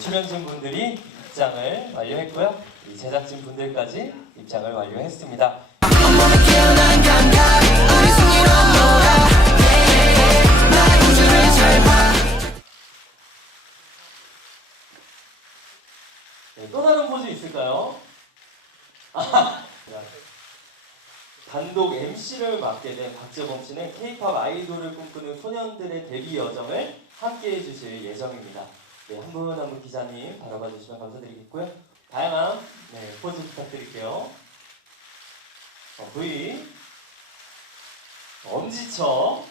출연진 분들이 입장을 완료했고요. 이 제작진 분들까지 입장을 완료했습니다. 네, 또 다른 포즈 있을까요? 단독 MC를 맡게 된 박재범 씨는 K-POP 아이돌을 꿈꾸는 소년들의 데뷔 여정을 함께 해주실 예정입니다. 네, 한 분 한 분 기자님 바라봐 주시면 감사드리겠고요. 다양한 포즈 부탁드릴게요. V 엄지척.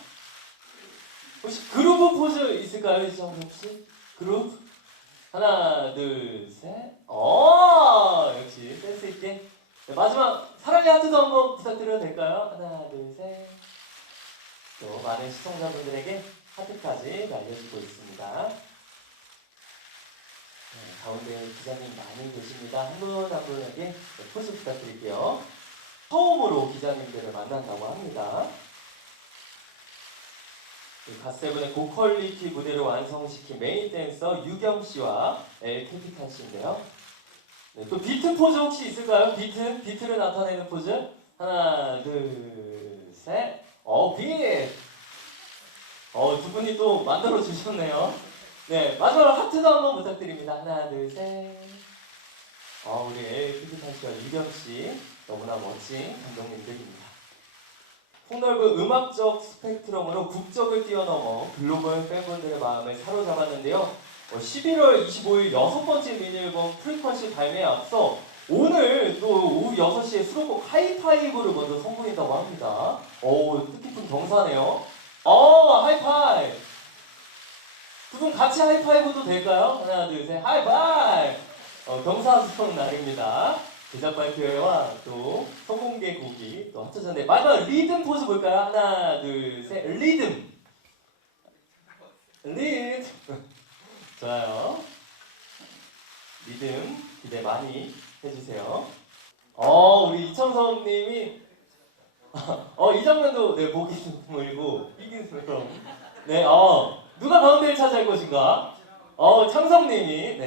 혹시 그루브 포즈 있을까요, 이정섭 씨? 그룹 하나, 둘, 셋. 역시 센스 있게. 네, 마지막 사랑의 하트도 한번 부탁드려도 될까요? 하나, 둘, 셋. 또 많은 시청자분들에게 하트까지 날려주고 있습니다. 네, 가운데 기자님 많이 계십니다. 한 분 한 분에게 포즈 부탁드릴게요. 처음으로 기자님들을 만난다고 합니다. 갓세븐의 고퀄리티 무대를 완성시킨 메인 댄서 유경 씨와 엘 캐피탄 씨인데요. 네, 또 비트 포즈 혹시 있을까요? 비트를 나타내는 포즈. 하나, 둘, 셋. 비트. 두 분이 또 만들어 주셨네요. 네, 마지막으로 하트도 한번 부탁드립니다. 하나, 둘, 셋. 우리 엘 캐피탄 씨와 유경 씨 너무나 멋진 감독님들입니다. 폭넓은 음악적 스펙트럼으로 국적을 뛰어넘어 글로벌 팬분들의 마음을 사로잡았는데요. 11월 25일 6번째 미니앨범 프리퀀시 발매에 앞서 오늘 또 오후 6시에 수록곡 하이파이브를 먼저 선보인다고 합니다. 뜻깊은 경사네요. 하이파이브! 두 분 같이 하이파이브도 될까요? 하나, 둘, 셋, 하이파이브! 경사스러운 날입니다. 제작 발표회와 또 선공개 곡이 또 합쳐졌는데 마지막 리듬 포즈 볼까요? 하나, 둘, 셋, 리듬! 좋아요. 리듬 기대 많이 해주세요. 우리 이청섭 님이 이 장면도 보기 드물고 이긴 스럼. 네, 누가 가운데를 차지할 것인가? 창섭 님이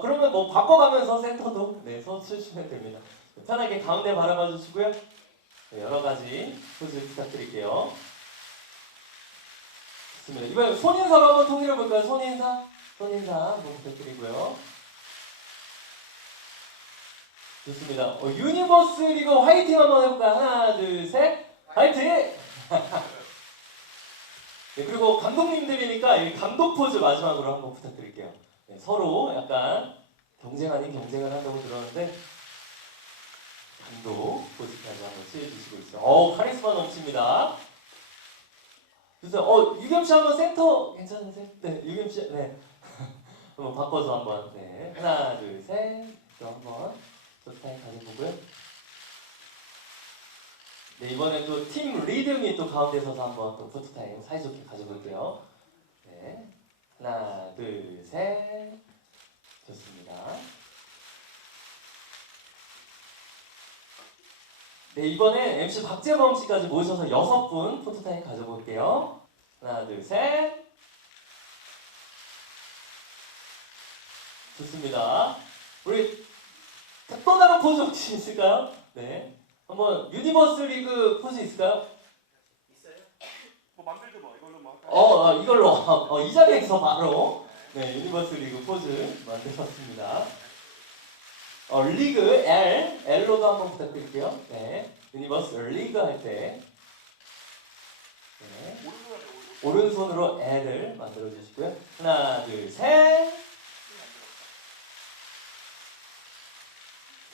그러면 뭐 바꿔가면서 센터도 서주시면 됩니다. 편하게 가운데 바라봐 주시고요. 여러 가지 포즈 부탁드릴게요. 좋습니다. 이번에 손인사로 한번 통일해 볼까요? 손인사 한번 부탁드리고요. 좋습니다. 유니버스 리그 화이팅 한번 해볼까요? 하나, 둘, 셋, 화이팅! 네, 그리고 감독님들이니까 이 감독 포즈 마지막으로 한번 부탁드릴게요. 서로 약간 경쟁 아닌 경쟁을 한다고 들었는데 감독 포즈까지 한번 취해주시고 있어요. 카리스마 넘칩니다. 좋습니다. 유겸 씨 한번 센터 괜찮으세요? 네, 유겸 씨, 한번 바꿔서 한번, 하나, 둘, 셋, 또 한번 포토타임 가져보고요. 네, 이번엔 또 팀 리듬이 또 가운데 서서 한번 또 포토타임 사이좋게 가져볼게요. 네, 하나, 둘, 셋, 좋습니다. 네, 이번엔 MC 박재범 씨까지 모셔서 6분 포토타임 가져볼게요. 하나, 둘, 셋. 좋습니다. 우리 또 다른 포즈 혹시 있을까요? 네. 한번 유니버스 리그 포즈 있을까요? 있어요? 뭐 만들죠 뭐 이걸로 뭐 할까요? 이걸로 이 자리에서 바로 유니버스 리그 포즈 만들었습니다. 리그 L로도 한번 부탁드릴게요. 네. 유니버스 리그 할 때 오른손으로 L을 만들어 주시고요. 하나, 둘, 셋.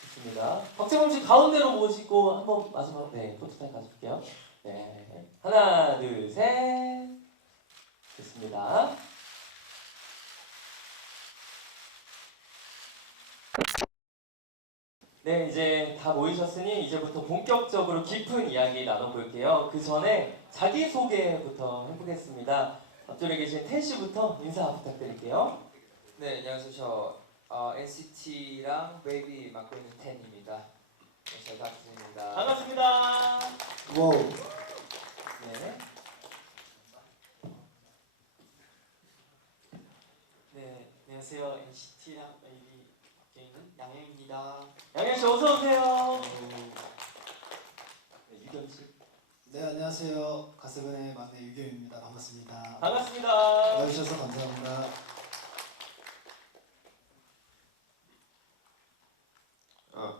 좋습니다. 박재범 씨 가운데로 모시고 한번 마지막 포토타임 가져볼게요. 네. 하나, 둘, 셋. 좋습니다. 네, 이제 다 모이셨으니 이제부터 본격적으로 깊은 이야기 나눠볼게요. 그 전에 자기소개부터 해보겠습니다. 앞쪽에 계신 텐 씨부터 인사 부탁드릴게요. 네, 안녕하세요. 저 NCT랑 베이비 맡고 있는 텐입니다. 잘 부탁드립니다. 반갑습니다. 와우. 네. 네, 안녕하세요. NCT랑 웨이비 맡겨 있는 양혜입니다. 양현 씨 어서 오세요. 네, 유경 씨 네, 안녕하세요. 가세븐의 막내 유경입니다. 반갑습니다. 반갑습니다. 와주셔서 감사합니다.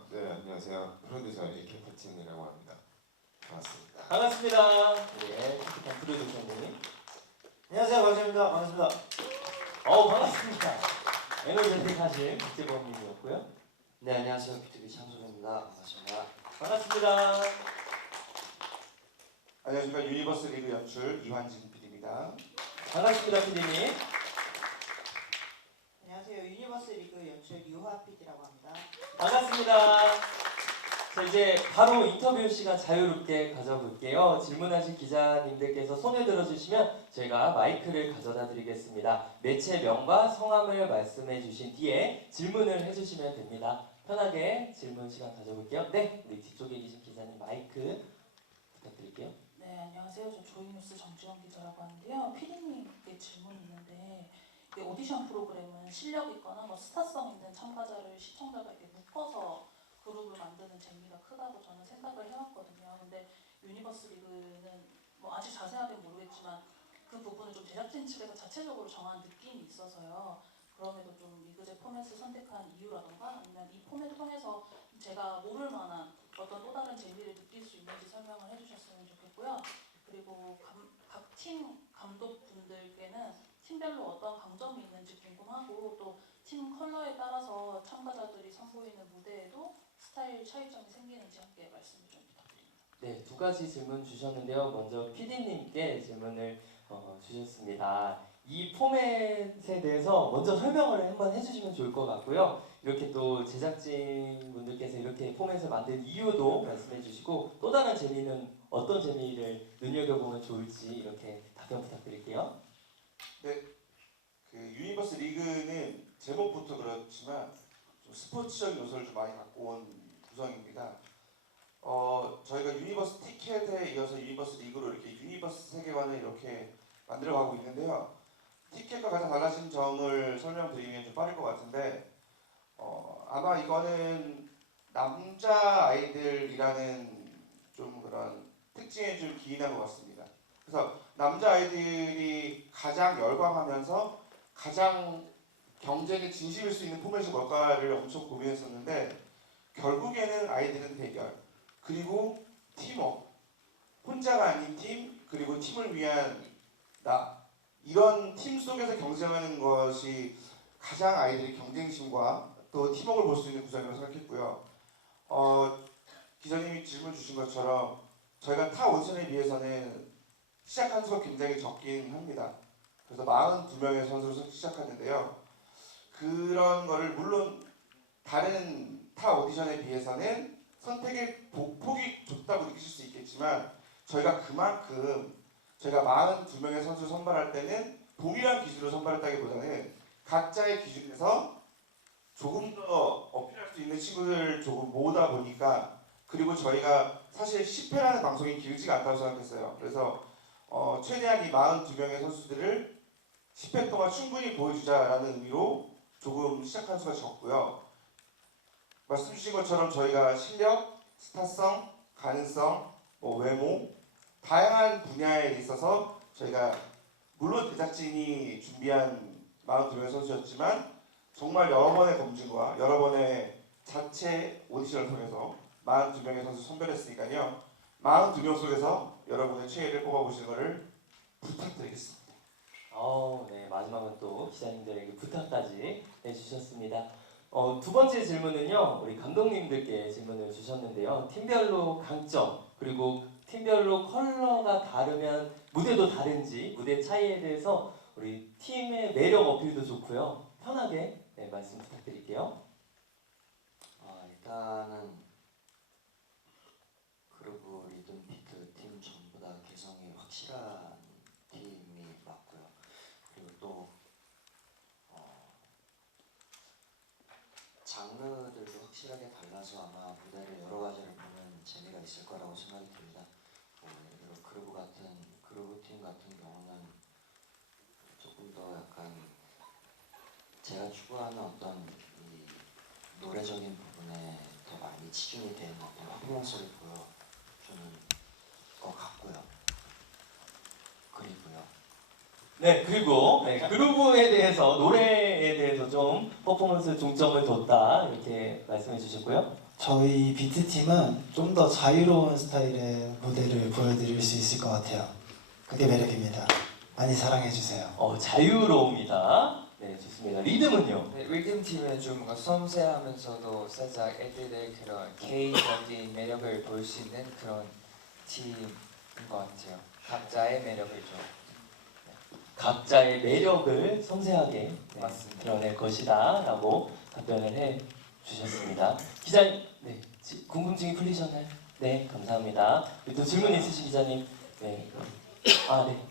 네, 안녕하세요. 프로듀서 AK 파틴이라고 합니다. 반갑습니다. 반갑습니다. 네, 캐피탄 프로듀서님. 안녕하세요, 박재입니다. 반갑습니다. 반갑습니다. 에너제틱하신 박재범님이었고요. 네, 안녕하세요. 비투비 창섭입니다. 반갑습니다. 반갑습니다. 안녕하십니까. 유니버스 리그 연출 이환진 PD입니다. 반갑습니다, PD님. 안녕하세요. 유니버스 리그 연출 유화 PD라고 합니다. 반갑습니다. 자, 이제 바로 인터뷰 시간 자유롭게 가져볼게요. 질문하실 기자님들께서 손을 들어주시면 저희가 마이크를 가져다 드리겠습니다. 매체명과 성함을 말씀해 주신 뒤에 질문을 해주시면 됩니다. 편하게 질문 시간 가져볼게요. 네, 우리 뒤쪽에 계신 기자님 마이크 부탁드릴게요. 네, 안녕하세요. 저 조이뉴스 정지원 기자라고 하는데요. 피디님께 질문이 있는데 이 오디션 프로그램은 실력 있거나 뭐 스타성 있는 참가자를 시청자가 이렇게 묶어서 그룹을 만드는 재미가 크다고 저는 생각을 해왔거든요. 근데 유니버스 리그는 뭐 아직 자세하게 모르겠지만 그 부분을 좀 제작진 측에서 자체적으로 정한 느낌이 있어서요. 그럼에도 좀 리그제 포맷을 선택한 이유라던가 아니면 이 포맷 통해서 제가 모를 만한 어떤 또 다른 재미를 느낄 수 있는지 설명을 해주셨으면 좋겠고요. 그리고 각 팀 감독분들께는 팀별로 어떤 강점이 있는지 궁금하고 또 팀 컬러에 따라서 참가자들이 선보이는 무대에도 스타일 차이점이 생기는지 함께 말씀을 좀 부탁드립니다. 네, 두 가지 질문 주셨는데요. 먼저 PD님께 질문을 주셨습니다. 이 포맷에 대해서 먼저 설명을 한번 해주시면 좋을 것 같고요. 이렇게 또 제작진 분들께서 이렇게 포맷을 만든 이유도 말씀해 주시고 또 다른 재미는 어떤 재미를 눈여겨보면 좋을지 이렇게 답변 부탁드릴게요. 그 유니버스 리그는 제목부터 그렇지만 좀 스포츠적인 요소를 좀 많이 갖고 온 구성입니다. 저희가 유니버스 티켓에 이어서 유니버스 리그로 이렇게 유니버스 세계관을 이렇게 만들어가고 있는데요. 티켓과 가장 달라진 점을 설명드리면 좀 빠를 것 같은데 아마 이거는 남자 아이들이라는 좀 그런 특징에 좀 기인한 것 같습니다. 그래서 남자 아이들이 가장 열광하면서 가장 경쟁에 진심일 수 있는 포맷이 뭘까를 엄청 고민했었는데 결국에는 아이들은 대결 그리고 팀워크 혼자가 아닌 팀 그리고 팀을 위한 나 이런 팀 속에서 경쟁하는 것이 가장 아이들의 경쟁심과 또 팀워크를 볼 수 있는 구성이라고 생각했고요. 기자님이 질문 주신 것처럼 저희가 타 오디션에 비해서는 시작한 수가 굉장히 적긴 합니다. 그래서 42명의 선수를 시작하는데요. 그런 거를 물론 다른 타 오디션에 비해서는 선택의 폭이 좁다고 느끼실 수 있겠지만 저희가 그만큼 저희가 42명의 선수를 선발할 때는 동일한 기준으로 선발했다기보다는 각자의 기준에서 조금 더 어필할 수 있는 친구들을 조금 모으다 보니까 그리고 저희가 사실 10회라는 방송이 길지가 않다고 생각했어요. 그래서 최대한 이 42명의 선수들을 10회 동안 충분히 보여주자라는 의미로 조금 시작한 수가 적고요. 말씀 주신 것처럼 저희가 실력, 스타성, 가능성, 외모 다양한 분야에 있어서 저희가 물론 제작진이 준비한 42명의 선수였지만 정말 여러 번의 검증과 여러 번의 자체 오디션을 통해서 42명의 선수 선별했으니까요. 42명 속에서 여러분의 최애를 뽑아보시는 것을 부탁드리겠습니다. 네, 마지막은 또 기자님들에게 부탁까지 해주셨습니다. 두 번째 질문은요, 우리 감독님들께 질문을 주셨는데요. 팀별로 강점, 그리고 팀별로 컬러가 다르면 무대도 다른지, 무대 차이에 대해서 우리 팀의 매력 어필도 좋고요. 편하게 말씀 부탁드릴게요. 일단은 그루브, 리듬, 비트 팀 전부 다 개성이 확실한 팀이 맞고요. 그리고 또 장르들도 확실하게 달라서 아마 무대를 여러 가지를 보는 재미가 있을 거라고 생각이 듭니다. 예를 들어 그루브 팀 같은 경우는 조금 더 약간 제가 추구하는 어떤 이 노래적인 부분에 더 많이 치중이 되는 어떤 퍼포먼스를 보여주는 것 같고요. 그리고요. 네, 그리고 그루브에 대해서 노래에 대해서 좀 퍼포먼스 중점을 뒀다 이렇게 말씀해 주셨고요. 저희 비트팀은 좀 더 자유로운 스타일의 무대를 보여드릴 수 있을 것 같아요. 그게 매력입니다. 많이 사랑해주세요. 자유로움이다. 네, 좋습니다. 리듬은요? 네, 리듬 팀은 좀 뭔가 섬세하면서도 살짝 애들의 그런 개인적인 매력을 보일 수 있는 그런 팀인 것 같아요. 각자의 매력을 좀. 각자의 매력을 섬세하게 맞습니다. 드러낼 것이다라고 답변을 해 주셨습니다. 기자님, 네, 궁금증이 풀리셨나요? 네, 감사합니다. 또 질문 있으신 기자님? 네, 네.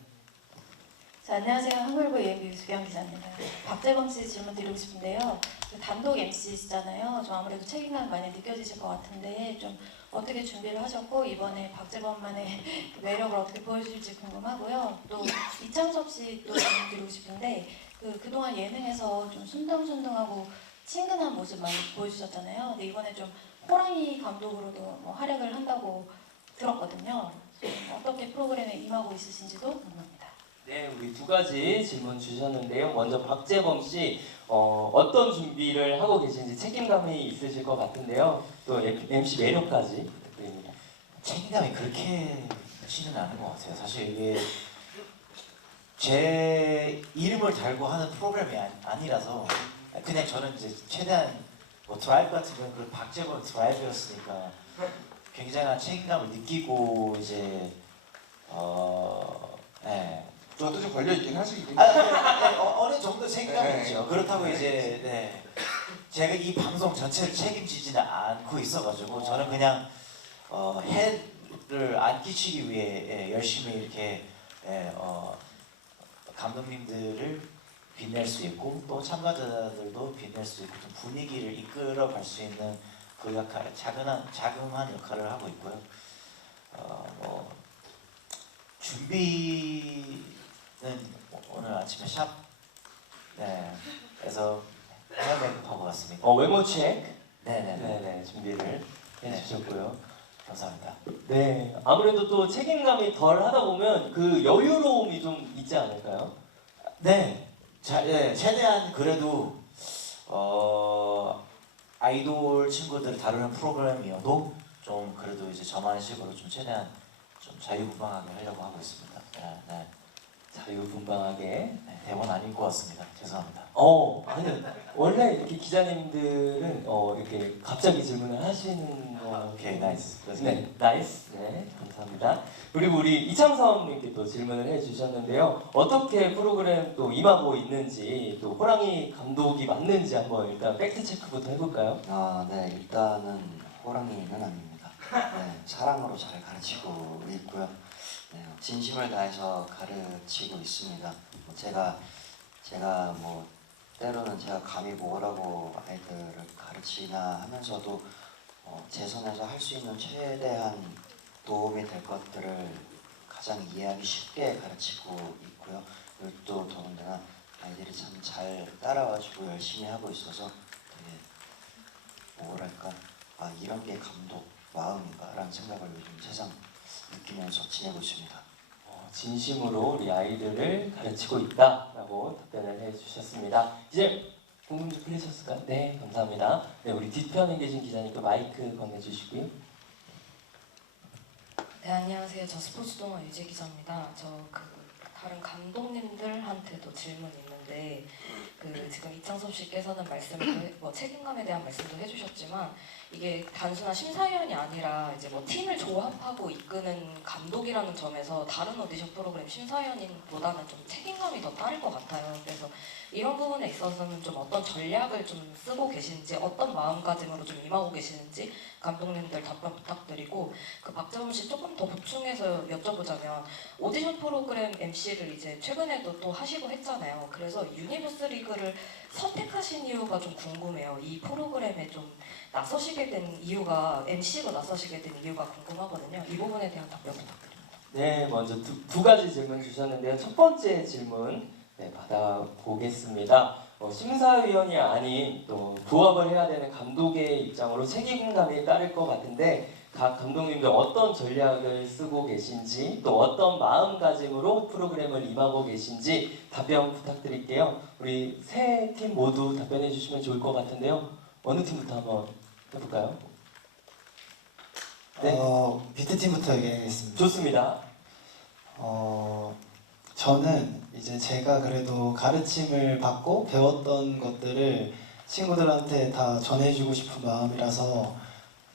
자, 안녕하세요. 한글보 예비 유수경 기자입니다. 박재범 씨 질문 드리고 싶은데요. 단독 MC시잖아요. 좀 아무래도 책임감 많이 느껴지실 것 같은데 좀 어떻게 준비를 하셨고 이번에 박재범만의 매력을 어떻게 보여주실지 궁금하고요. 또 이창섭 씨 또 질문 드리고 싶은데 그동안 예능에서 좀 순둥순둥하고 친근한 모습 많이 보여주셨잖아요. 근데 이번에 좀 호랑이 감독으로도 뭐 활약을 한다고 들었거든요. 어떻게 프로그램에 임하고 있으신지도 궁금합니다. 네, 우리 두 가지 질문 주셨는데요. 먼저 박재범 씨 어떤 준비를 하고 계신지 책임감이 있으실 것 같은데요. 또 MC 매력까지 부탁드립니다. 책임감이 그렇게 크지는 않은 것 같아요. 사실 이게 제 이름을 달고 하는 프로그램이 아니라서 그냥 저는 이제 최대한 뭐 드라이브 같은 경우는 그 박재범 드라이브였으니까 굉장한 책임감을 느끼고 이제 네. 저도 좀 걸려 있긴 하시긴 어느 정도 책임감이 네. 있죠. 그렇다고 이제 제가 이 방송 전체를 책임지지는 않고 있어가지고 저는 그냥 해를 안 끼치기 위해 열심히 이렇게 감독님들을 빛낼 수 있고 또 참가자들도 빛낼 수 있고 좀 분위기를 이끌어갈 수 있는 그 역할, 자그마한 역할을 하고 있고요. 준비는 오늘 아침에 그래서 헤어 메이크업 하고 왔습니다. 외모 체크. 네네네. 네네, 준비를 해주셨고요. 감사합니다. 네, 아무래도 또 책임감이 덜 하다 보면 그 여유로움이 좀 있지 않을까요? 네, 최대한 그래도 아이돌 친구들 다루는 프로그램이어도 좀 그래도 이제 저만의 식으로 좀 최대한 좀 자유분방하게 하려고 하고 있습니다. 네. 자유분방하게. 대본 안 읽고 왔습니다. 죄송합니다. 아니 원래 이렇게 기자님들은 이렇게 갑자기 질문을 하시는 거. 오케이, 나이스. 네, 나이스. 네, 감사합니다. 그리고 우리 이창섭님께 또 질문을 해주셨는데요. 어떻게 프로그램 또 임하고 있는지 또 호랑이 감독이 맞는지 한번 일단 팩트 체크부터 해볼까요? 네, 일단은 호랑이는 아닙니다. 네, 사랑으로 잘 가르치고 있고요. 네, 진심을 다해서 가르치고 있습니다. 제가 뭐 때로는 제가 감히 뭐라고 아이들을 가르치나 하면서도 제 손에서 할 수 있는 최대한 도움이 될 것들을 가장 이해하기 쉽게 가르치고 있고요. 그리고 또 더군다나 아이들이 참 잘 따라와주고 열심히 하고 있어서 되게 뭐랄까 이런 게 감독 마음인가라는 생각을 요즘 세상 느끼면서 지내고 있습니다. 진심으로 우리 아이들을 가르치고 있다라고 답변을 해주셨습니다. 이제 궁금증 풀리셨을까요? 네, 감사합니다. 네, 우리 뒤편에 계신 기자님께 마이크 건네주시고요. 네, 안녕하세요. 저 스포츠동화 유재 기자입니다. 다른 감독님들한테도 질문이 있는데 지금 이창섭 씨께서는 책임감에 대한 말씀도 해주셨지만 이게 단순한 심사위원이 아니라 이제 뭐 팀을 조합하고 이끄는 감독이라는 점에서 다른 오디션 프로그램 심사위원보다는 좀 책임감이 더 따를 것 같아요. 그래서 이런 부분에 있어서는 좀 어떤 전략을 좀 쓰고 계시는지 어떤 마음가짐으로 좀 임하고 계시는지 감독님들 답변 부탁드리고 박재범 씨 조금 더 보충해서 여쭤보자면 오디션 프로그램 MC를 이제 최근에도 또 하시고 했잖아요. 그래서 유니버스 리그를 선택하신 이유가 좀 궁금해요. 이 프로그램에 좀 나서시게 된 이유가 MC로 나서시게 된 이유가 궁금하거든요. 이 부분에 대한 답변 부탁드립니다. 네, 먼저 두 가지 질문 주셨는데요. 첫 번째 질문 받아보겠습니다. 심사위원이 아닌 또 부업을 해야 되는 감독의 입장으로 책임감이 따를 것 같은데 각 감독님들 어떤 전략을 쓰고 계신지 또 어떤 마음가짐으로 프로그램을 임하고 계신지 답변 부탁드릴게요. 우리 세 팀 모두 답변해 주시면 좋을 것 같은데요. 어느 팀부터 한번 해볼까요? 네. 비트 팀부터 얘기하겠습니다. 좋습니다. 저는 이제 제가 그래도 가르침을 받고 배웠던 것들을 친구들한테 다 전해주고 싶은 마음이라서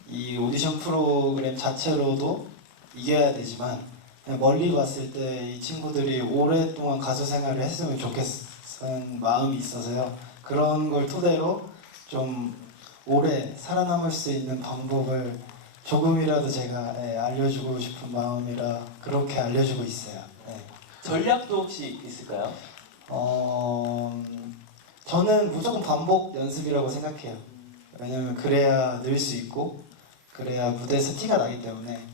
이 오디션 프로그램 자체로도 이겨야 되지만 그냥 멀리 봤을 때 이 친구들이 오랫동안 가수 생활을 했으면 좋겠는 마음이 있어서요. 그런 걸 토대로 좀 오래 살아남을 수 있는 방법을 조금이라도 제가 알려주고 싶은 마음이라 그렇게 알려주고 있어요. 네. 전략도 혹시 있을까요? 저는 무조건 반복 연습이라고 생각해요. 왜냐면 그래야 늘 수 있고 그래야 무대에서 티가 나기 때문에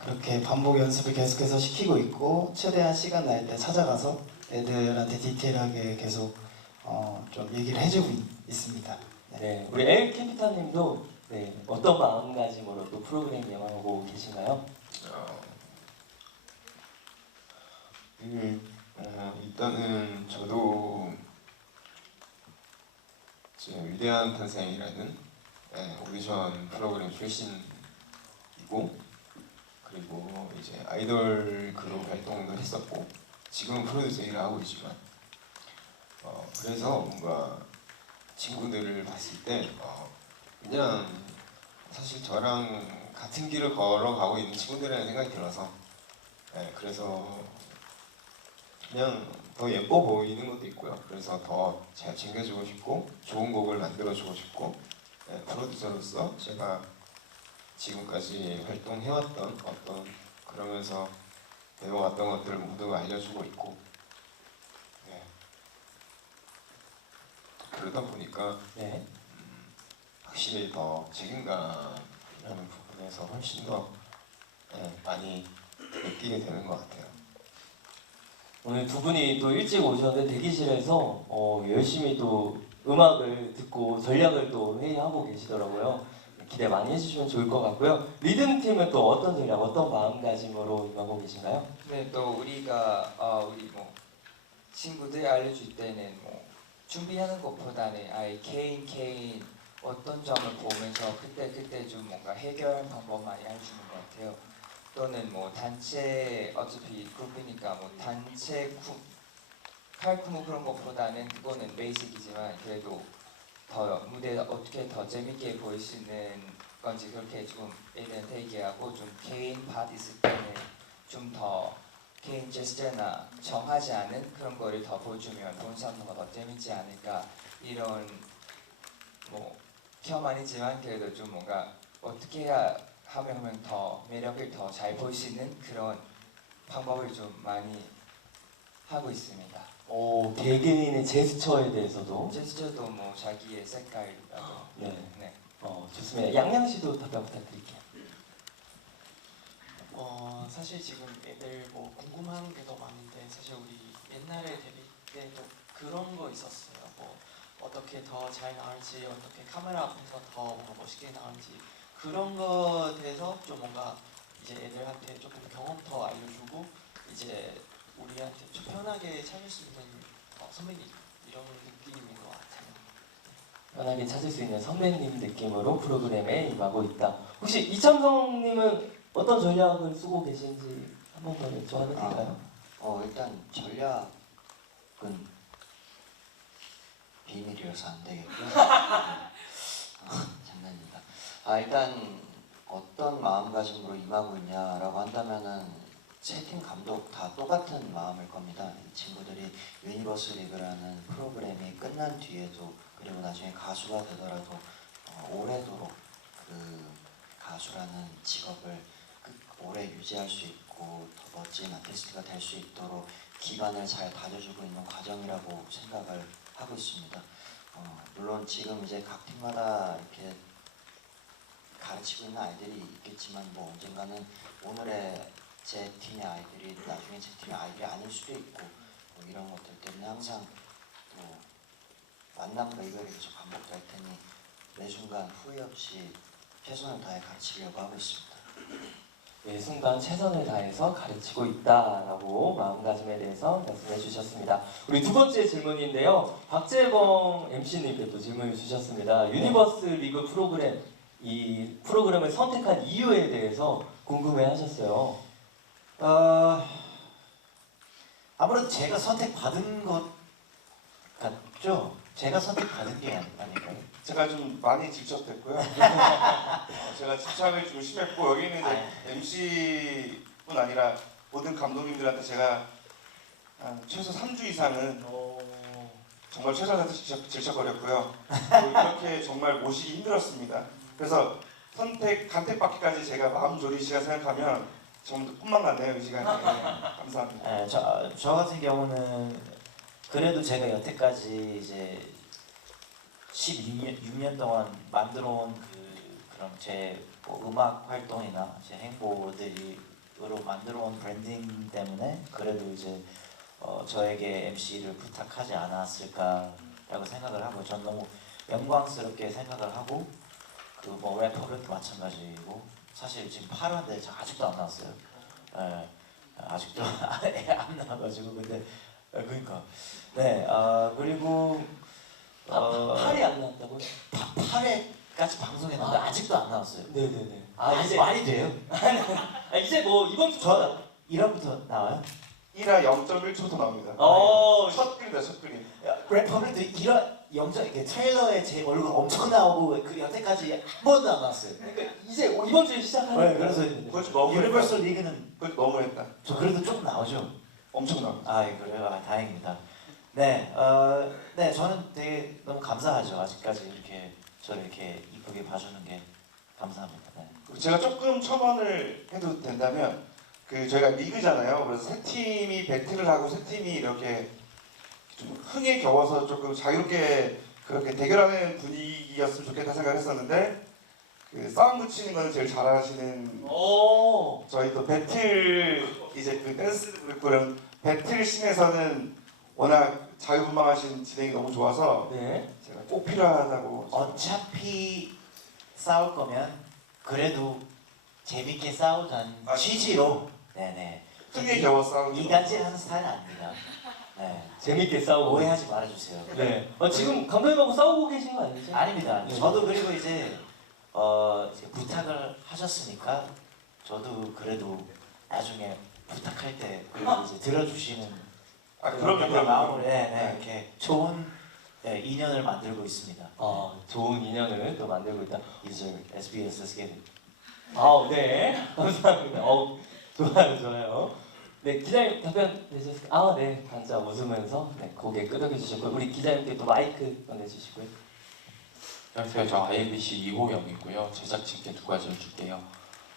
그렇게 반복 연습을 계속해서 시키고 있고 최대한 시간 날 때 찾아가서 애들한테 디테일하게 계속 좀 얘기를 해주고 있습니다. 네, 우리 엘 캐피타님도 어떤 마음가짐으로 또 프로그램 임하고 계신가요? 일단은 저도 지금 위대한 탄생이라는 오디션 프로그램 출신이고 그리고 이제 아이돌 그룹 활동도 했었고 지금은 프로듀서 일을 하고 있지만 그래서 뭔가 친구들을 봤을 때 그냥 사실 저랑 같은 길을 걸어가고 있는 친구들이라는 생각이 들어서 그래서 그냥 더 예뻐 보이는 것도 있고요. 그래서 더 잘 챙겨주고 싶고 좋은 곡을 만들어주고 싶고 프로듀서로서 제가 지금까지 활동해왔던 어떤 그러면서 배워왔던 것들을 모두 알려주고 있고 그러다 보니까 확실히 더 책임감이라는 부분에서 훨씬 더 많이 느끼게 되는 것 같아요. 오늘 두 분이 또 일찍 오셨는데 대기실에서 열심히 또 음악을 듣고 전략을 또 회의하고 계시더라고요. 기대 많이 해주시면 좋을 것 같고요. 리듬 팀은 또 어떤 전략, 어떤 마음가짐으로 임하고 계신가요? 네, 또 우리가 우리 뭐 친구들 알려줄 때는 뭐 준비하는 것보다는 아예 개인 어떤 점을 보면서 그때 좀 뭔가 해결 방법 많이 알려주는 것 같아요. 또는 뭐 단체 어차피 그룹이니까 뭐 단체 칼쿠무 그런 것보다는 그거는 베이직이지만 그래도 더 무대 어떻게 더 재밌게 보일 수 있는 건지 그렇게 좀 애들한테 얘기하고 좀 개인 밭 있을 때는 좀 더 개인 제스처나 정하지 않은 그런 거를 더 보여주면 본 사람들과 더 재밌지 않을까 이런 뭐 겸 아니지만 그래도 좀 뭔가 어떻게 해야 하면 더 매력을 더 잘 볼 수 있는 그런 방법을 좀 많이 하고 있습니다. 개개인의 제스처에 대해서도 제스처도 뭐 자기의 색깔이라도 네. 좋습니다. 양양 씨도 답변 부탁드릴게요. 사실 지금 애들 뭐 궁금한 게 더 많은데 사실 우리 옛날에 데뷔 때도 그런 거 있었어요. 뭐 어떻게 더 잘 나올지 어떻게 카메라 앞에서 더 뭔가 멋있게 나올지 그런 거에 대해서 좀 뭔가 이제 애들한테 조금 경험 더 알려주고 이제 우리한테 좀 편하게 찾을 수 있는 선배님 이런 느낌인 것 같아요. 편하게 찾을 수 있는 선배님 느낌으로 프로그램에 임하고 있다. 혹시 이창성님은 어떤 전략을 쓰고 계신지 한 번 더 여쭤봐도 될까요? 일단 전략은 비밀이라서 안 되겠고요. 장난입니다. 일단 어떤 마음가짐으로 임하고 있냐라고 한다면은 세 팀 감독 다 똑같은 마음일 겁니다. 이 친구들이 유니버스 리그라는 프로그램이 끝난 뒤에도 그리고 나중에 가수가 되더라도 오래도록 그 가수라는 직업을 오래 유지할 수 있고 더 멋진 아티스트가 될 수 있도록 기반을 잘 다져주고 있는 과정이라고 생각을 하고 있습니다. 물론 지금 이제 각 팀마다 이렇게 가르치고 있는 아이들이 있겠지만 뭐 언젠가는 오늘의 제 팀의 아이들이 나중에 제 팀의 아이들이 아닐 수도 있고 뭐 이런 것들 때문에 항상 또 만남과 이별이 계속 반복될 테니 매 순간 후회 없이 최선을 다해 가르치려고 하고 있습니다. 매 순간 최선을 다해서 가르치고 있다라고 마음가짐에 대해서 말씀해 주셨습니다. 우리 두 번째 질문인데요. 박재범 MC님께 또 질문을 주셨습니다. 유니버스 리그 프로그램, 이 프로그램을 선택한 이유에 대해서 궁금해하셨어요. 아무래도 제가 선택받은 것 같죠? 제가 선택받은 게 아닐까요? 제가 좀 많이 질척됐고요. 제가 집착을 좀 심했고 여기 있는 MC뿐 아니라 모든 감독님들한테 제가 한 최소 3주 이상은 정말 최선을 다해서 질척거렸고요. 그리고 이렇게 정말 모시기 힘들었습니다. 그래서 간택받기까지 제가 마음 졸이시가 생각하면 정말 꿈만 같네요, 이 시간에. 감사합니다. 네, 저 같은 경우는 그래도 제가 여태까지 이제 16년 동안 만들어온 그런 제 음악 활동이나 제 행보들로 만들어온 브랜딩 때문에 그래도 이제 저에게 MC를 부탁하지 않았을까라고 생각을 하고 전 너무 영광스럽게 생각을 하고 그 뭐 래퍼들도 마찬가지고 사실 지금 8화인데 아직도 안 나왔어요. 예, 아직도 안 나와가지고 근데 그러니까 네 그리고 8회 안 나왔다고요? 8회까지 방송에 나왔는데 아직도 안 나왔어요. 네네네. 이제 말이 돼요? 이제 뭐 이번 주 저 1화부터 나와요? 1화 0.1초부터 나옵니다. 첫 글이다, 첫 글이. 래퍼들도 1화 0점 이렇게 트레일러에 제 얼굴 엄청 나오고 그 여태까지 한 번도 안 나왔어요. 그러니까 이제 이번 주에 시작하는 네, 그래서 그거 좀 너무 유니버설 리그는 그거 너무했다. 저 그래도 좀 나오죠. 엄청 나옵니다. 그래요? 다행입니다. 네, 네, 저는 되게 너무 감사하죠. 아직까지 이렇게 저를 이렇게 이쁘게 봐주는 게 감사합니다. 네. 제가 조금 첨언을 해도 된다면 저희가 리그잖아요. 그래서 세 팀이 배틀을 하고 세 팀이 이렇게 좀 흥에 겨워서 조금 자유롭게 그렇게 대결하는 분위기였으면 좋겠다 생각했었는데 싸움 붙이는 거는 제일 잘하시는 저희 또 배틀 이제 댄스 그런 배틀 씬에서는 워낙 자유분방하신 진행이 너무 좋아서 제가 꼭 필요하다고. 어차피 싸울 거면 그래도 재밌게 싸우자는 취지로 네네 흥에 겨워 싸우는 이간질하는 스타일은 아닙니다. 네. 재밌게 싸우고 오해하지 말아주세요. 네. 지금 감독님하고 싸우고 계신 거 아니죠? 아닙니다. 네. 저도 그리고 이제 이제 부탁을 하셨으니까 저도 그래도 나중에 부탁할 때 그래도 이제 들어주시는 그럼요. 마음으로 이렇게 좋은 인연을 만들고 있습니다. 좋은 인연을 또 만들고 있다. 이제 SBS에서 get it. 네. 감사합니다. 좋아요. 네, 기자님 답변 내주셨어요. 네. 반짝 웃으면서 고개 끄덕여 주셨고 우리 기자님께 또 마이크 전해주시고요. 안녕하세요. 저 IMBC 이호영이고요. 제작진께 두 가지를 줄게요.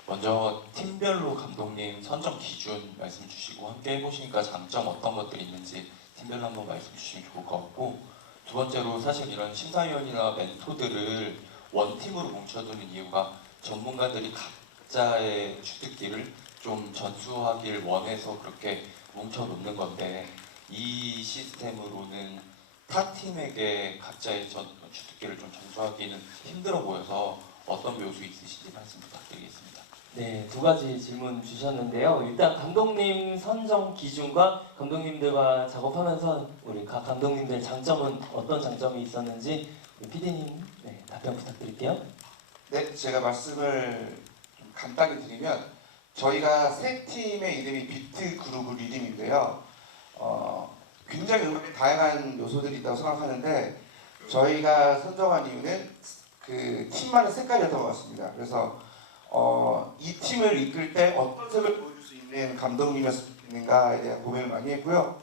먼저 팀별로 감독님 선정 기준 말씀 주시고 함께 해보시니까 장점 어떤 것들이 있는지 팀별로 한번 말씀 주시면 좋을 것 같고 두 번째로 사실 이런 심사위원이나 멘토들을 원팀으로 뭉쳐두는 이유가 전문가들이 각자의 주특기를 좀 전수하길 원해서 그렇게 뭉쳐놓는 건데 이 시스템으로는 타 팀에게 각자의 주특기를 좀 전수하기는 힘들어 보여서 어떤 묘수 있으신지 말씀 부탁드리겠습니다. 네, 두 가지 질문 주셨는데요. 일단 감독님 선정 기준과 감독님들과 작업하면서 우리 각 감독님들 장점은 어떤 장점이 있었는지 PD님 답변 부탁드릴게요. 네, 제가 말씀을 좀 간단히 드리면 저희가 세 팀의 이름이 비트 그루브 리듬인데요. 굉장히 음악에 다양한 요소들이 있다고 생각하는데 저희가 선정한 이유는 그 팀만의 색깔이었던 것 같습니다. 그래서 이 팀을 이끌 때 어떤 색을 보여줄 수 있는 감독님이었는가에 대한 고민을 많이 했고요.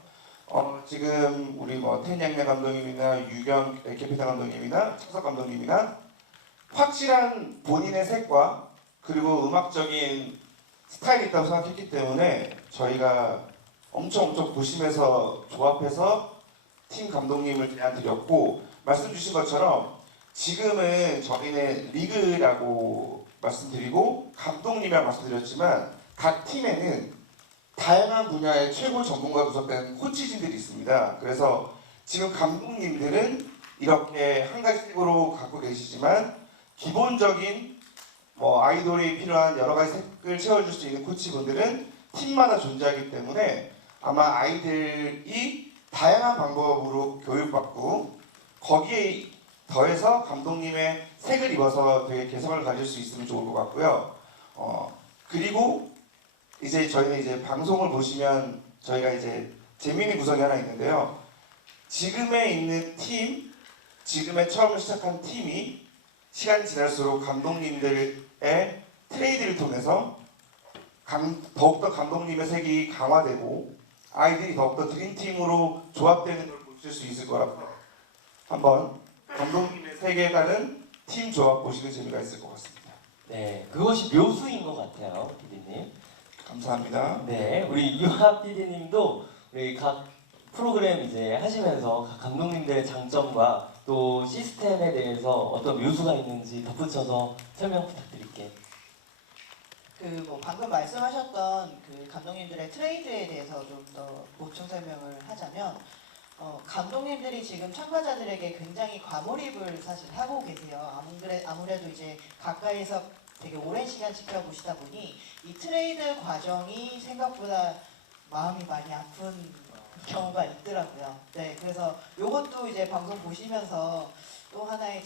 지금 우리 텐양면 감독님이나 유경 에케피타 감독님이나 착석 감독님이나 확실한 본인의 색과 그리고 음악적인 스타일이 있다고 생각했기 때문에 저희가 엄청 고심해서 조합해서 팀 감독님을 제안 드렸고 말씀 주신 것처럼 지금은 저희는 리그라고 말씀드리고 감독님이라고 말씀드렸지만 각 팀에는 다양한 분야의 최고 전문가 구성된 코치진들이 있습니다. 그래서 지금 감독님들은 이렇게 한 가지식으로 갖고 계시지만 기본적인 뭐 아이돌이 필요한 여러 가지 색을 채워줄 수 있는 코치분들은 팀마다 존재하기 때문에 아마 아이들이 다양한 방법으로 교육받고 거기에 더해서 감독님의 색을 입어서 되게 개성을 가질 수 있으면 좋을 것 같고요. 그리고 이제 저희는 이제 방송을 보시면 저희가 이제 재미있는 구성이 하나 있는데요. 지금에 있는 팀, 지금에 처음 시작한 팀이 시간이 지날수록 감독님들의 트레이드를 통해서 더욱더 감독님의 색이 강화되고 아이들이 더욱더 드림팀으로 조합되는 걸 보실 수 있을 거라고 한번 감독님의 색에 따른 팀 조합 보시는 재미가 있을 것 같습니다. 네, 그것이 묘수인 것 같아요, PD님. 감사합니다. 네, 우리 유하 PD님도 우리 각 프로그램 이제 하시면서 각 감독님들의 장점과 또 시스템에 대해서 어떤 묘수가 있는지 덧붙여서 설명 부탁드릴게요. 뭐 방금 말씀하셨던 그 감독님들의 트레이드에 대해서 좀 더 보충 설명을 하자면 감독님들이 지금 참가자들에게 굉장히 과몰입을 사실 하고 계세요. 아무래도 이제 가까이서 되게 오랜 시간 지켜보시다 보니 이 트레이드 과정이 생각보다 마음이 많이 아픈 경우가 있더라고요. 네, 그래서 이것도 이제 방송 보시면서 또 하나의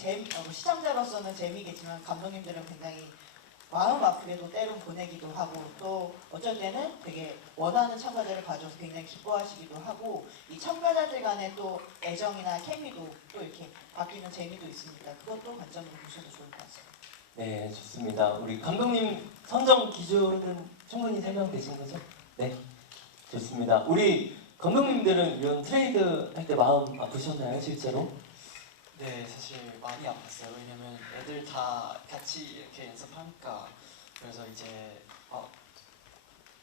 시청자로서는 재미겠지만 감독님들은 굉장히 마음 아프게도 때론 보내기도 하고 또 어쩔 때는 되게 원하는 참가자를 봐줘서 굉장히 기뻐하시기도 하고 이 참가자들 간의 또 애정이나 케미도 또 이렇게 바뀌는 재미도 있습니다. 그것도 관점으로 보셔도 좋을 것 같습니다. 네, 좋습니다. 우리 감독님 선정 기준은 충분히 설명되신 거죠? 네, 좋습니다. 우리 감독님들은 이런 트레이드 할 때 마음 아프셨나요, 실제로? 네, 사실 많이 아팠어요. 왜냐면 애들 다 같이 이렇게 연습하니까 그래서 이제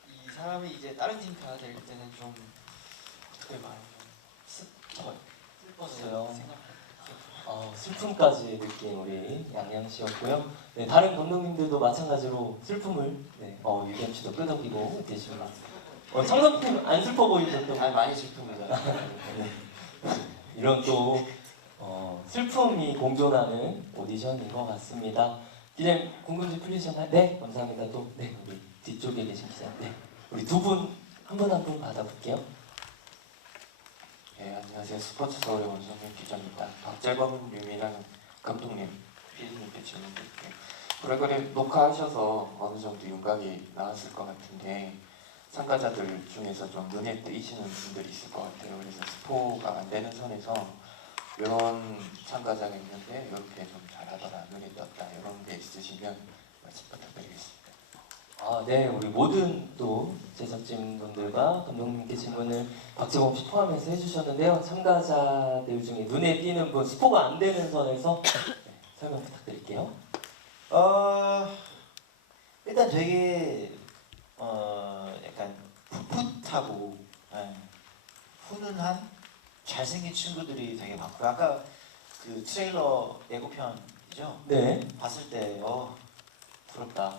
이 사람이 이제 다른 팀 가야 될 때는 좀 어떻게 말하면 슬펐어요. 슬픔까지 느낀 우리 양양 씨였고요. 네, 다른 감독님들도 마찬가지로 슬픔을 유겸 씨도 끄덕이고 계십니다. 청성팀 안 슬퍼 보이셨던 아니, 많이 슬픕니다. 이런 또 슬픔이 공존하는 오디션인 것 같습니다. 기자님 궁금증 풀리셨나요? 네, 감사합니다. 또 네, 우리 뒤쪽에 계신 기자, 네, 우리 두 분 한 분 한 분 받아볼게요. 네, 안녕하세요. 스포츠 서울의 원성민 기자입니다. 박재범 유미랑 감독님, PD님께 질문 드릴게요. 그래 녹화하셔서 어느 정도 윤곽이 나왔을 것 같은데 참가자들 중에서 좀 눈에 띄시는 분들이 있을 것 같아요. 그래서 스포가 안 되는 선에서 이런 참가자가 있는데 이렇게 좀 잘하더라, 눈에 떴다 이런 게 있으시면 말씀 부탁드리겠습니다. 네, 우리 모든 또 제작진분들과 감독님께 질문을 박재범 씨 포함해서 해주셨는데요. 참가자들 중에 눈에 띄는 분, 스포가 안 되는 선에서 설명 부탁드릴게요. 일단 되게 약간 풋풋하고 훈훈한 잘생긴 친구들이 되게 많고요. 아까 그 트레일러 예고편이죠? 네. 봤을 때 부럽다.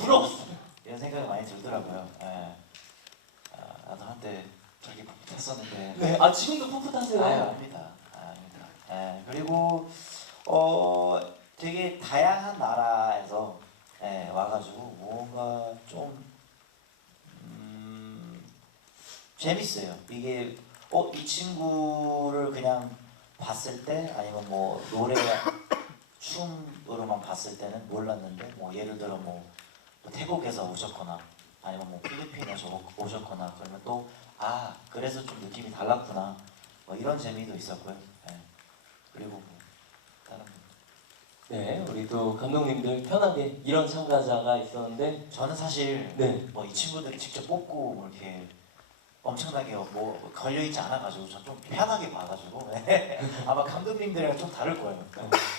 부럽습니다. 이런 생각이 많이 들더라고요. 나도 한때 저렇게 풋풋했었는데. 네, 지금도 풋풋하세요? 아닙니다. 그리고 되게 다양한 나라에서 와가지고 뭔가 좀 재밌어요. 이게 이 친구를 그냥 봤을 때 아니면 뭐 노래 춤으로만 봤을 때는 몰랐는데 뭐 예를 들어 뭐 태국에서 오셨거나 아니면 뭐 필리핀에서 오셨거나 그러면 또 그래서 좀 느낌이 달랐구나 뭐 이런 재미도 있었고요. 그리고 뭐 다른 네, 우리 또 감독님들 편하게 이런 참가자가 있었는데 저는 사실 네. 뭐 이 친구들을 직접 뽑고 뭐 이렇게 엄청나게 뭐 걸려있지 않아가지고 전 좀 편하게 봐가지고 아마 감독님들이랑 좀 다를 거예요.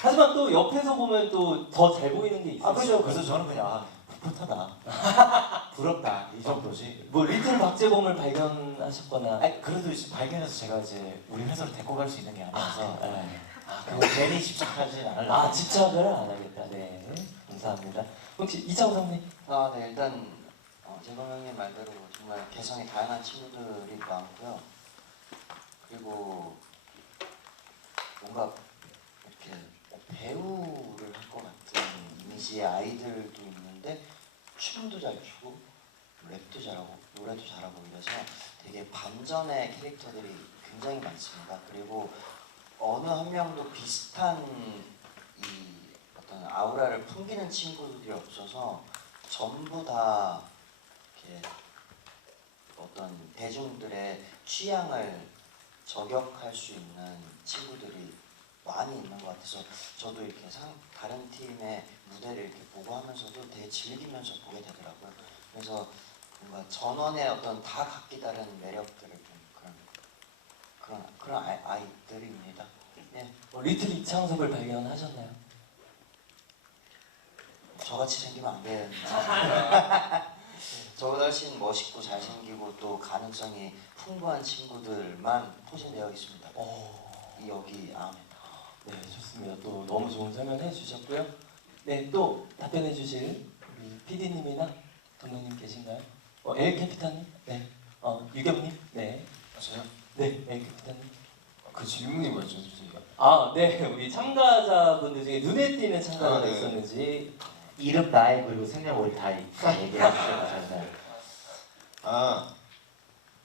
하지만 또 옆에서 보면 또 더 잘 보이는 게 있어요. 그죠. 그래서 저는 그냥 풋풋하다, 부럽다 이 정도지. 뭐 리틀 박재범을 발견하셨거나. 그래도 발견해서 제가 이제 우리 회사로 데리고 갈 수 있는 게 아니라서 그거 괜히 집착하진 않으려고. 집착을 안 하겠다. 네, 감사합니다. 혹시 이창호 선생님? 네, 일단 재범 형님 말대로 정말 개성이 다양한 친구들이 많고요. 그리고 뭔가 이렇게 배우를 할 것 같은 이미지의 아이들도 있는데 춤도 잘 추고 랩도 잘하고 노래도 잘하고 이래서 되게 반전의 캐릭터들이 굉장히 많습니다. 그리고 어느 한 명도 비슷한 이 어떤 아우라를 풍기는 친구들이 없어서 전부 다 이렇게 어떤 대중들의 취향을 저격할 수 있는 친구들이 많이 있는 것 같아서 저도 이렇게 다른 팀의 무대를 이렇게 보고 하면서도 되게 즐기면서 보게 되더라고요. 그래서 뭔가 전원의 어떤 다 각기 다른 매력들을 좀 그런 아이들입니다. 네. 리틀 이창섭을 발견하셨나요? 저같이 생기면 안 되는데 저보다 훨씬 멋있고 잘생기고 또 가능성이 풍부한 친구들만 포진되어 있습니다. 여기 안에. 네, 좋습니다. 또 너무 좋은 설명해 주셨고요. 네, 또 답변해 주실 우리 PD님이나 감독님 계신가요? 엘 캐피타님? 네. 유겸님? 네. 저요? 네, 엘 캐피타님. 그 질문이 뭐였죠, 솔직히? 네, 우리 참가자분들 중에 눈에 띄는 참가자가 네. 있었는지. 이름 나이 그리고 생년월일 다 얘기해 주셔서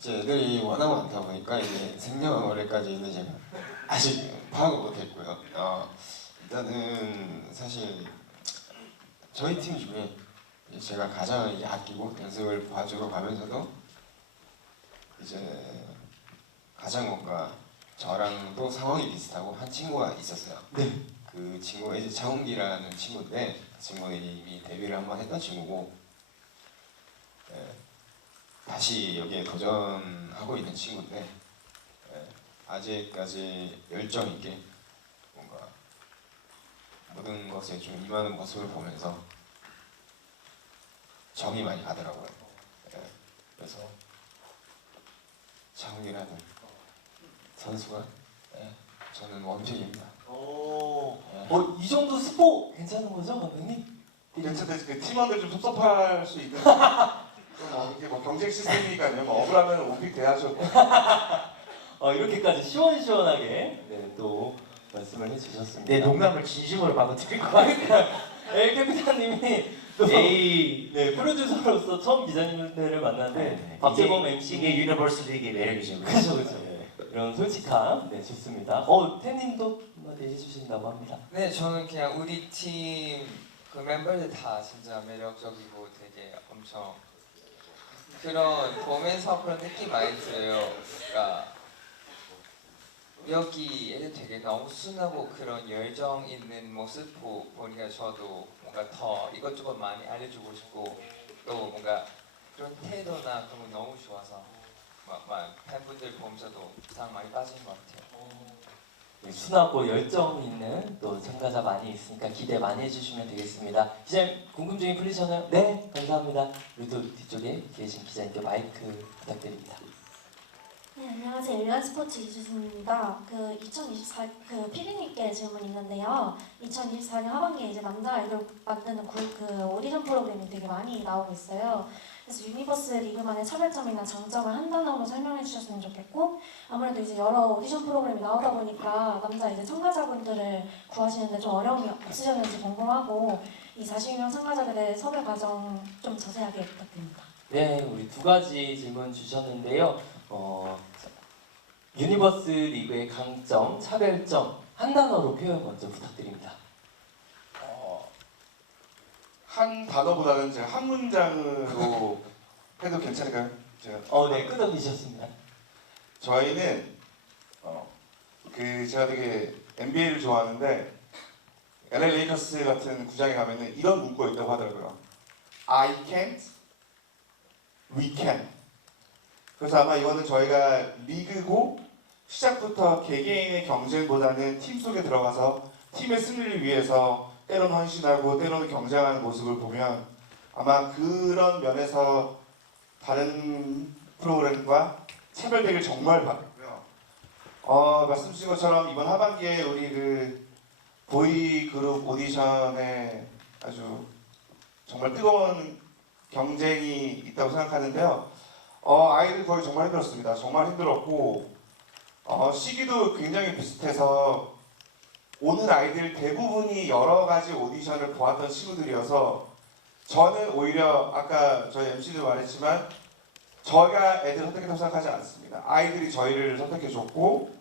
이제 애들이 워낙 많다 보니까 이제 생년월일까지는 제가 아직 파악을 못했고요. 일단은 사실 저희 팀 중에 제가 가장 이제 아끼고 연습을 봐주러 가면서도 이제 가장 뭔가 저랑도 상황이 비슷하고 한 친구가 있었어요. 네. 그 친구가 이제 장훈기라는 친구인데 그 친구는 이미 데뷔를 한번 했던 친구고 다시 여기에 도전하고 있는 친구인데 아직까지 열정 있게 뭔가 모든 것에 좀 임하는 모습을 보면서 정이 많이 가더라고요. 그래서 장훈이라는 선수가 저는 원픽입니다. 이 정도 스포 괜찮은 거죠, 감독님? 괜찮은데 그 팀원들 좀 섭섭할 수 있는 이게 뭐 경쟁 시스템이니까요. 억울하면 오픽 돼야죠. 이렇게까지 시원시원하게 네, 또 말씀을 해주셨습니다. 내 농담을 진심으로 받아들일 것 같아요. 엘 캐피타님이 또 네, 프로듀서로서 처음 기자님들을 만났는데 박재범 MC 이게 유니버스 리그의 매력이죠. 그렇죠. 이런 솔직함 네 좋습니다. 태님도 한마디 해주신다고 합니다. 네, 저는 그냥 우리 팀 그 멤버들 다 진짜 매력적이고 되게 엄청 그런 보면서 그런 느낌 많이 들어요. 그러니까 여기 애들 되게 너무 순하고 그런 열정 있는 모습 보니까 저도 뭔가 더 이것저것 많이 알려주고 싶고 또 뭔가 그런 태도나 그런 거 너무 좋아서 막 팬분들 보면서도 상 많이 빠지는 것 같아요. 순하고 열정 있는 또 참가자 많이 있으니까 기대 많이 해주시면 되겠습니다. 기자님 궁금증이 풀리셨나요? 네, 감사합니다. 우리 또 뒤쪽에 계신 기자님께 마이크 부탁드립니다. 네, 안녕하세요. 일간 스포츠 이주승입니다. 2024 피디님께 질문 있는데요. 2024년 하반기에 이제 남자 아이돌 만드는 오디션 프로그램이 되게 많이 나오고 있어요. 그래서 유니버스 리그만의 차별점이나 장점을 한 단어로 설명해 주셨으면 좋겠고, 아무래도 이제 여러 오디션 프로그램이 나오다 보니까 남자 이제 참가자분들을 구하시는데 좀 어려움이 없으셨는지 궁금하고, 이 40명 참가자들의 섭외 과정 좀 자세하게 부탁드립니다. 네, 우리 두 가지 질문 주셨는데요. 유니버스 리그의 강점, 차별점 한 단어로 표현 먼저 부탁드립니다. 한 단어보다는 제가 한 문장으로 해도 괜찮을까요? 제가 네, 끄덕이셨습니다. 저희는 제가 되게 NBA를 좋아하는데 LA 레이커스 같은 구장에 가면은 이런 문구가 있다고 하더라고요. I can't, we can. 그래서 아마 이거는 저희가 리그고 시작부터 개개인의 경쟁보다는 팀 속에 들어가서 팀의 승리를 위해서 때로는 헌신하고 때로는 경쟁하는 모습을 보면 아마 그런 면에서 다른 프로그램과 차별되길 정말 바랐고요. 말씀 주신 것처럼 이번 하반기에 우리 보이 그룹 오디션에 아주 정말 뜨거운 경쟁이 있다고 생각하는데요. 아이들 거기 정말 힘들었습니다. 정말 힘들었고 시기도 굉장히 비슷해서 오는 아이들 대부분이 여러 가지 오디션을 보았던 친구들이어서 저는 오히려 아까 저희 MC도 말했지만 저희가 애들을 선택했다고 생각하지 않습니다. 아이들이 저희를 선택해줬고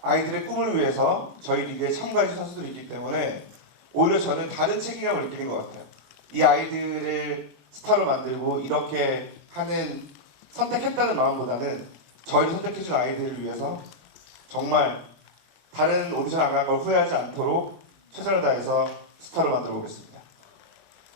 아이들의 꿈을 위해서 저희 리그에 참가해준 선수들이 있기 때문에 오히려 저는 다른 책임감을 느끼는 것 같아요. 이 아이들을 스타로 만들고 이렇게 하는 선택했다는 마음보다는 저희를 선택해준 아이들을 위해서 정말 다른 오디션 안 간 걸 후회하지 않도록 최선을 다해서 스타로 만들어 보겠습니다.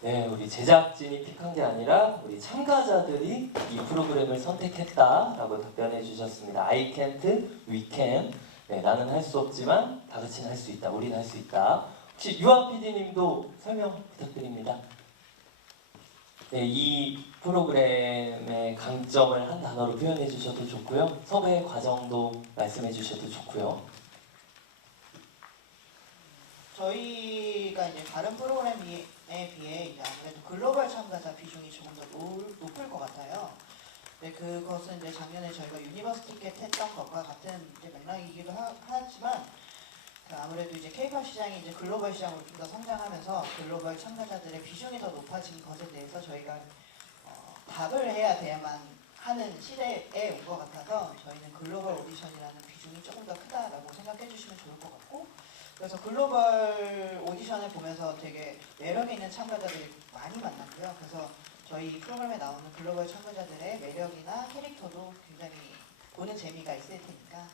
네, 우리 제작진이 픽한 게 아니라 우리 참가자들이 이 프로그램을 선택했다라고 답변해 주셨습니다. I can't, we can. 네, 나는 할 수 없지만 다 같이는 할 수 있다. 우리는 할 수 있다. 혹시 유아 PD님도 설명 부탁드립니다. 네, 이 프로그램의 강점을 한 단어로 표현해 주셔도 좋고요. 섭외 과정도 말씀해 주셔도 좋고요. 저희가 이제 다른 프로그램에 비해 이제 아무래도 글로벌 참가자 비중이 조금 더 높을 것 같아요. 근데 그것은 이제 작년에 저희가 유니버스 티켓 했던 것과 같은 이제 맥락이기도 하지만 그 아무래도 이제 K-pop 시장이 이제 글로벌 시장으로 좀 더 성장하면서 글로벌 참가자들의 비중이 더 높아진 것에 대해서 저희가 답을 해야 돼야만 하는 시대에 온 것 같아서 저희는 글로벌 오디션이라는 비중이 조금 더 크다라고 생각해 주시면 좋을 것 같고, 그래서 글로벌 오디션을 보면서 되게 매력 있는 참가자들이 많이 만났고요. 그래서 저희 프로그램에 나오는 글로벌 참가자들의 매력이나 캐릭터도 굉장히 보는 재미가 있을 테니까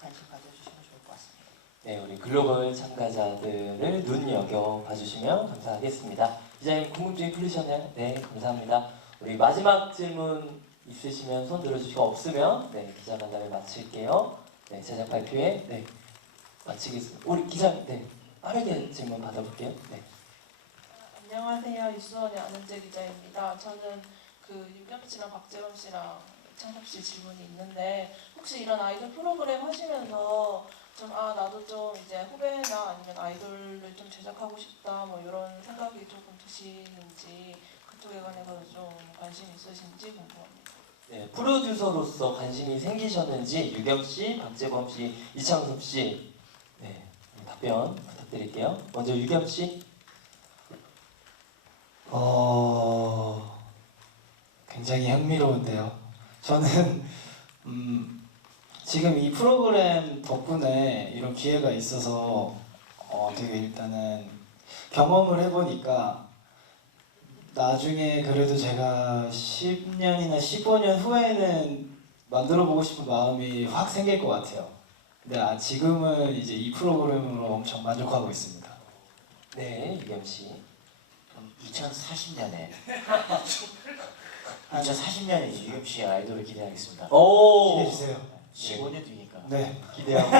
관심 가져주시면 좋을 것 같습니다. 네, 우리 글로벌 참가자들을 눈여겨 봐주시면 감사하겠습니다. 기자님 궁금증이 풀리셨나요? 네, 감사합니다. 우리 마지막 질문 있으시면 손 들어주시고 없으면 네, 기자간담회 마칠게요. 네, 제작 발표에 네, 마치겠습니다. 우리 기자님, 네, 빠르게 질문 받아볼게요. 네. 안녕하세요. 뉴스원의 안은재 기자입니다. 저는 그 유겸 씨랑 박재범 씨랑 이창섭 씨 질문이 있는데, 혹시 이런 아이돌 프로그램 하시면서 좀 나도 좀 이제 후배나 아니면 아이돌을 좀 제작하고 싶다 뭐 이런 생각이 조금 드시는지, 그쪽에 관해서 좀 관심 있으신지 궁금합니다. 네, 프로듀서로서 관심이 생기셨는지 유겸 씨, 박재범 씨, 이창섭 씨, 네, 답변 부탁드릴게요. 먼저 유겸 씨. 굉장히 흥미로운데요. 저는 지금 이 프로그램 덕분에 이런 기회가 있어서 되게 일단은 경험을 해보니까 나중에 그래도 제가 10년이나 15년 후에는 만들어보고 싶은 마음이 확 생길 것 같아요. 근데 지금은 이제 이 프로그램으로 엄청 만족하고 있습니다. 네, 유겸 씨. 2040년에 2040년에 유겸 씨의 아이돌을 기대하겠습니다. 오, 기대해주세요. 15년 뒤니까. 네, 기대하고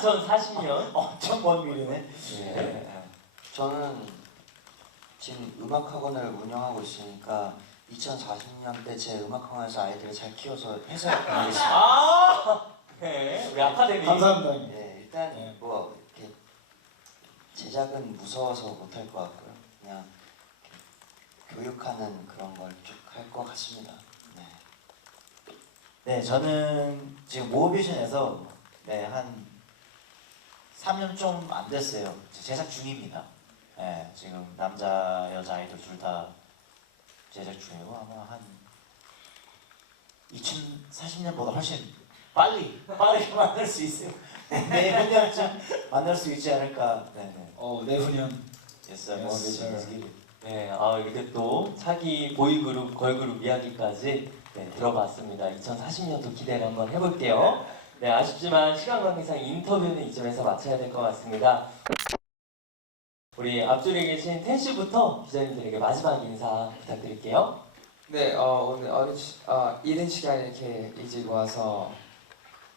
2040년. 엄청 먼 미래네. 네. 저는 지금 음악학원을 운영하고 있으니까 2040년 때 제 음악학원에서 아이들을 잘 키워서 회사에 보내겠습니다. 네, 우리 아카데미. 감사합니다. 네, 일단 뭐 이렇게 제작은 무서워서 못할 것 같고요. 그냥 교육하는 그런 걸 쭉 할 것 같습니다. 네, 저는 지금 모비전에서 한 3년 좀 안 됐어요. 제작 중입니다. 네, 지금 남자, 여자 아이돌 둘 다 제작 중이고 아마 한 2040년보다 훨씬 빨리 만날 수 있어요. 내후년쯤 만날 수 있지 않을까. 네네. 내후년. Yes, 모비전. 네, 이렇게 또 차기 보이그룹, 걸그룹 이야기까지 네, 들어봤습니다. 2040년도 기대를 한번 해볼게요. 네, 아쉽지만 시간 관계상 인터뷰는 이쯤에서 마쳐야 될 것 같습니다. 우리 앞줄에 계신 텐 씨부터 기자님들에게 마지막 인사 부탁드릴게요. 네, 오늘 이른 시간에 이렇게 일찍 와서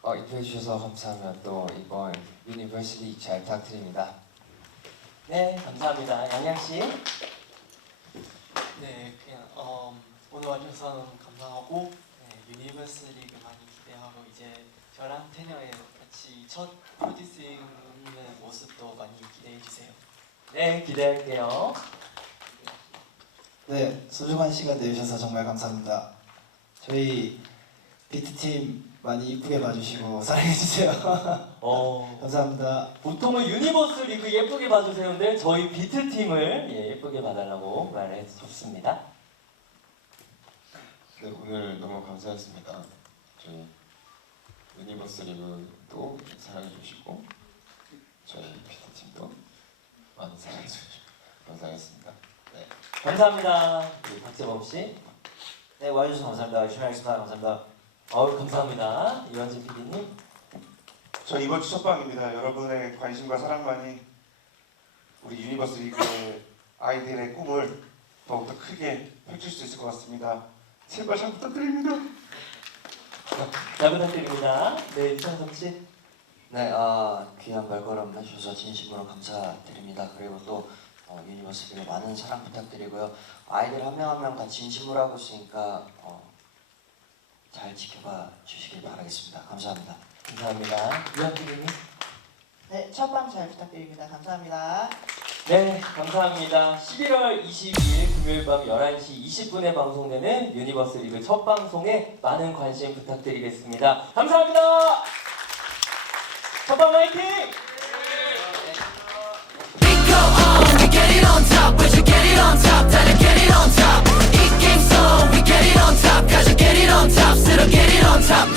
인터뷰해 주셔서 감사하며 또 이번 유니버시티 잘 부탁드립니다. 네, 감사합니다. 양양 씨. 네, 그냥 오늘 와주셔서 감사하고 유니버스 리그 많이 기대하고 이제 저랑 테너의 같이 첫 프로듀싱 하는 모습도 많이 기대해 주세요. 네, 기대할게요. 네, 소중한 시간 내주셔서 정말 감사합니다. 저희 비트팀 많이 이쁘게 봐주시고 사랑해주세요. 감사합니다. 보통은 유니버스 리그 예쁘게 봐주세요인데 저희 비트 팀을 예쁘게 봐달라고 말해줬습니다. 네, 오늘 너무 감사했습니다. 저희 유니버스 리그도 사랑해 주시고 저희 PT팀도 많이 사랑해 주시고 감사했습니다. 네. 감사합니다. 우리 박재범 씨. 네, 와주셔서 감사합니다. 열심히 하겠습니다. 감사합니다. 감사합니다. 이완진 PD님. 저 이번 주 첫방입니다. 여러분의 관심과 사랑만이 우리 유니버스 리그의 아이들의 꿈을 더욱더 크게 펼칠 수 있을 것 같습니다. 제발 잘 부탁드립니다. 잘 부탁드립니다. 네, 이창섭 씨. 네, 귀한 발걸음 해주셔서 진심으로 감사드립니다. 그리고 또 유니버스 리그 많은 사랑 부탁드리고요. 아이들 한 명 한 명 다 진심으로 하고 있으니까 잘 지켜봐 주시길 바라겠습니다. 감사합니다. 감사합니다. 이완 PD님. 네, 첫방 잘 부탁드립니다. 감사합니다. 네, 감사합니다. 11월 22일 금요일 밤 11시 20분에 방송되는 유니버스 리그 첫 방송에 많은 관심 부탁드리겠습니다. 감사합니다. 첫방 화이팅! We get it on top, we should get it on top, gotta get it on top. It game so we get it on top, gotta get it on top, still get it on top.